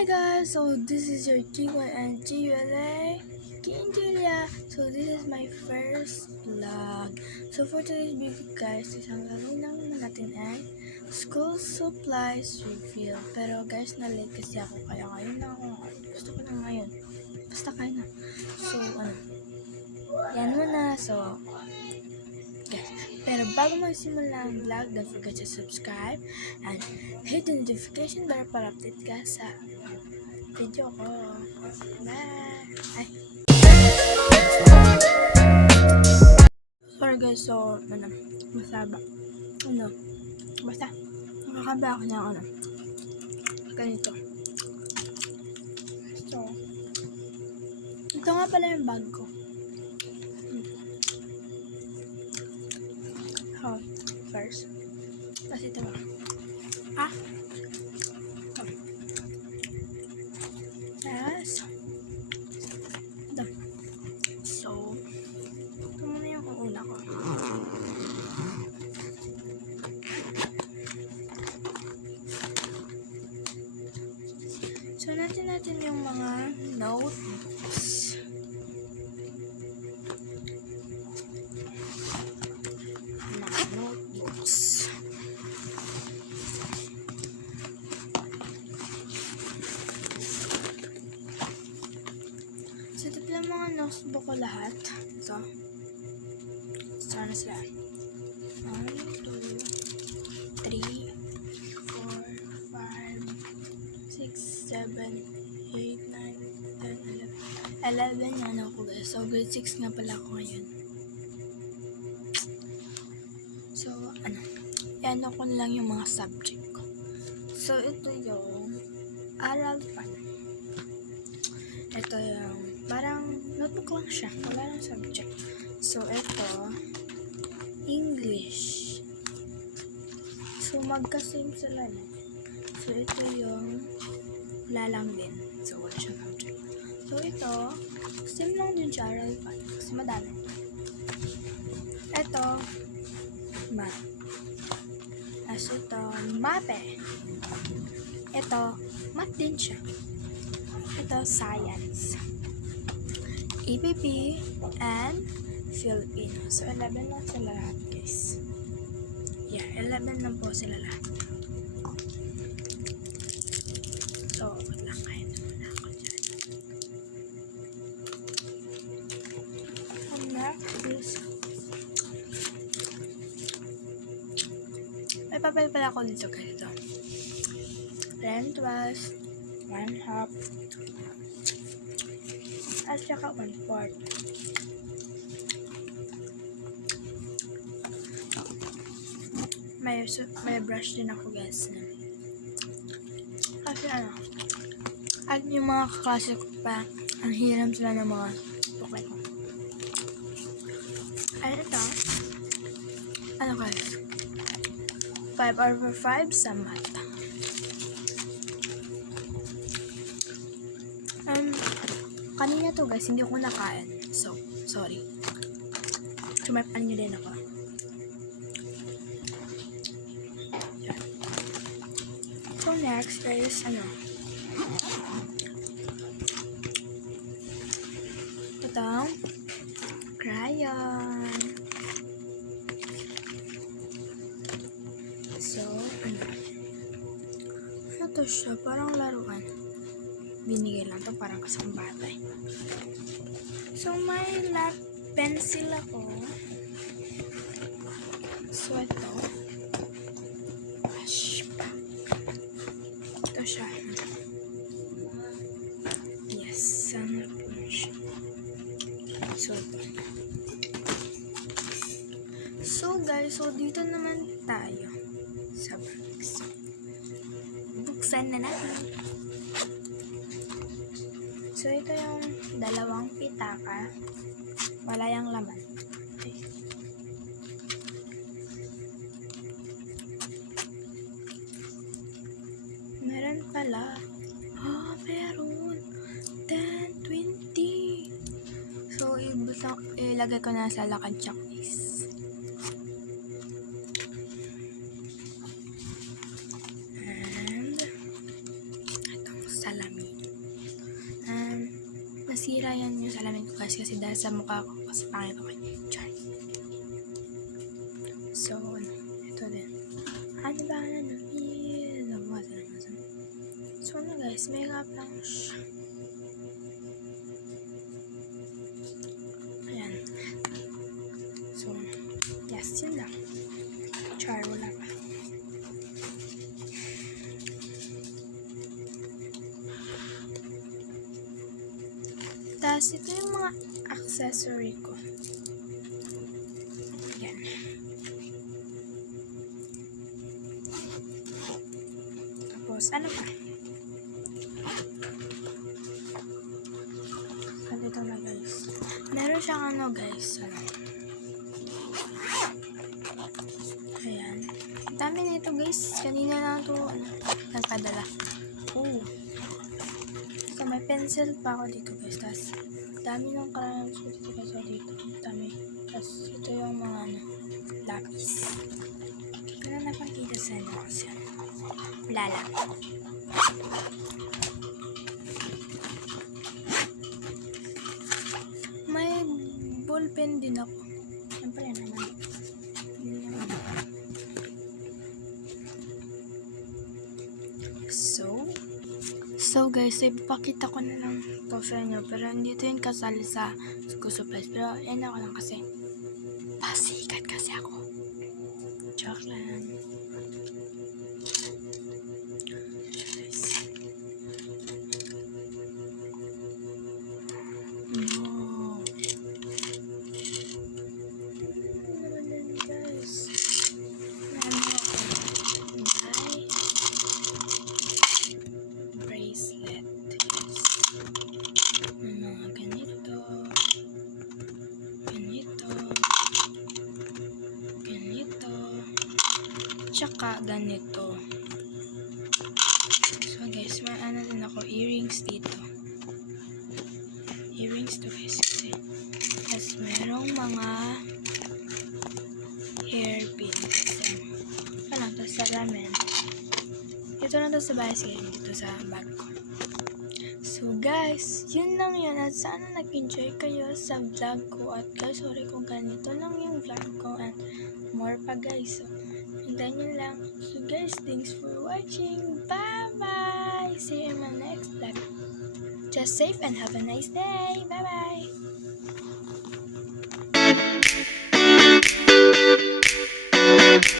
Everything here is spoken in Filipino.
Hi guys, so this is your G1 and GULA King Julia. So this is my first vlog. So for today's video guys, isang laro naman natin ay school supplies reveal. Pero guys, na-late kasi ako kaya ngayon na ako. Gusto ko na ngayon. Basta kaya na. So yan muna. So guys, pero bago magsimula ang vlog, don't forget to subscribe and hit the notification bell para update ka sa video ko. Bye! Sorry guys, so, basta, nakakaba ako ng ganito. So, ito nga pala yung bag ko. First, kasi ito ba? Yes. Ito. So, ito muna yung una ko. So, natin yung mga notebooks. So, ito pala mga notebook ko lahat. Ito. Sana sila. 1, 2, 3, 4, 5, 6, 7, 8, 9, 10, 11. 11 yan ako guys. So, grade 6 nga pala ako ngayon. So, yan ako na lang yung mga subject ko. So, ito yung Aral Fun. Ito yung parang notebook lang siya. Wala lang subject. So, ito English. So, magka-same sila na. So, ito yung wala lang din. So, wala siyang subject. So, ito same lang din siya. Aral Fun. Kasi madami. Ito math. As ito, mape. Ito, math din siya. Ito, science. EPP and Filipino. So, 11 lang sila lahat, guys. Yeah, 11 lang po sila lahat. So, wait lang, kaya naman ako dyan. And next is may papel pala ako dito ganito. 10, 12, 1/2 at saka 1/4. May brush din ako guys. Kasi at yung mga kaklase ko pa, ang hiram sila ng mga buklet ko. Ay, ito. Guys? 5/5 sa math. Kanina to guys, hindi ko nakain. So, sorry. Sumarpan nyo din ako. Yan. So, next is, itong crayon. So, ano to siya? Parang laruan. Binigay lang to parang kasang batay. So, may pencil ako. So, ito. Ito siya. Yes, sana po siya. So, ito. So, guys, so dito naman tayo sa box. Buksan na natin. So, ito yung dalawang pitaka. Wala yung laman. Okay. Meron pala. Meron. 10, 20. So, ilagay ko na sa lakad checklist. And, itong salamin. masira yan yung salamin ko guys kasi dahil sa mukha ko kasi pangit ako. Char. So, ito din. Ano ba na So, guys, makeup lang siya. Ayan. So, yes, yun lang. Char, wala pa. Tapos, ito yung mga accessory ko. Ayan. Tapos, ano pa? Ganito na guys. Meron siyang ano guys. Ayan. Dami nito guys. Kanina lang ito nagpadala. Oh. So, may pencil pa ako dito guys. Tapos, dami ng crayons ko dito guys. Dito. Dami. Tapos, ito yung mga lapis. Wala napakita sa inyo kasi. Wala lang. May ballpen din ako. Siyempre naman. So guys, ipapakita ko na lang to sa inyo. Pero hindi ito yung kasali sa school supplies. Pero yan ako lang kasi pasikat kasi ako. Joke lang. Tsaka ganito. So guys, may ano din ako, earrings dito. Earrings to guys kasi. Tapos merong mga hairpin. Tapos salamin. Ito na to sa bicycle dito sa bag ko. So guys, yun lang yun. At sana nag-enjoy kayo sa vlog ko. At guys, sorry kung ganito lang yung vlog ko. And more pa guys. So, hintayin nyo lang. So guys, thanks for watching. Bye-bye! See you in my next vlog. Just safe and have a nice day. Bye-bye!